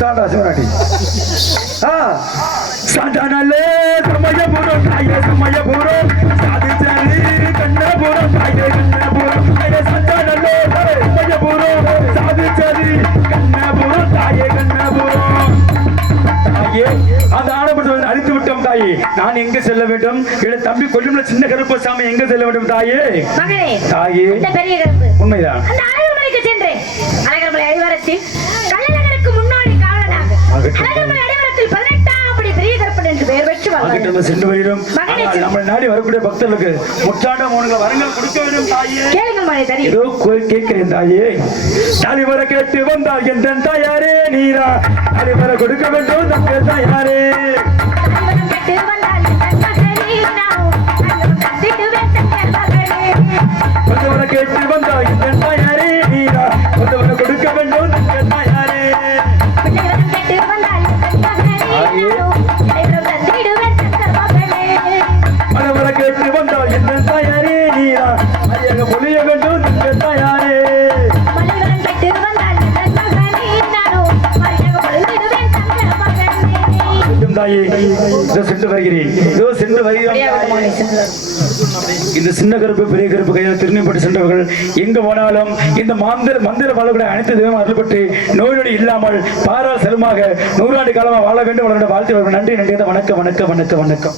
முத்தாண்டா சிவராட்டி சண்டனல்லே சமயபுரம் தாயே சமயபுரம் சாதிச்சரி கண்ணபுரம் தாயே கண்ணபுரம் தாயே சண்டனல்லே சமயபுரம் சாதிச்சரி கண்ணபுரம் தாயே கண்ணபுரம் தாயே அந்த ஆடப்பட்டு அழித்து விட்டோம் தாயே. நான் எங்க செல்ல வேண்டும்? என் தம்பி கொல்லும்ல சின்ன கருப்பு சாமி எங்க செல்ல வேண்டும் தாயே? தாயே பெரிய கருப்பு உண்மைதான். அந்த அழகர்மலைக்கு சென்று அழகர்மலை அடிவாரத்தில் கள்ளழகருக்கு முன்னோடி காவலனாக அழகர்மலை அடிவாரத்தில் 18ஆம் படி பெரிய கருப்பன் என்று பெயர் பெற்று வாழ்ந்தார். சென்று வருகிறோம். நம்ம நாடி வரக்கூடிய பக்தர்களுக்கு முற்றாண்ட மூணுகளை வரங்கள் கொடுக்க வேண்டும் தாயே. கேளுங்கள் மலை தரி. ஏதோ கேட்கிறேன் தாயே. தாலி வர கேட்டு வந்தால் எந்த தாயாரே நீரா தாலி வர கொடுக்க வேண்டும் தங்க தாயாரே. வந்தவர கேட்டு வந்தால் எந்த தாயாரே நீரா வந்தவர கொடுக்க வேண்டும் தங்க தாயாரே. வந்தவர கேட்டு வந்தால் எந்த தாயாரே நீரா ஐயங்க பொழிய வேண்டும் தங்க தாயாரே. தாயே இதோ சென்று வருகிறேன். இதோ சென்று வருகிறேன். இந்த சின்ன கருப்பு பெரிய கருப்பு கையால் திருநீப்பட்டு சென்றவர்கள் எங்கு போனாலும் இந்த மந்திர வாழக்கூடிய அனைத்து தெய்வம் அருள்பட்டு நோய் நொடி இல்லாமல் பாரால் செல்வமாக 100 ஆண்டு காலமாக வாழ வேண்டும். வாழ்த்து நன்றி நன்றி. வணக்கம் வணக்கம் வணக்கம் வணக்கம்.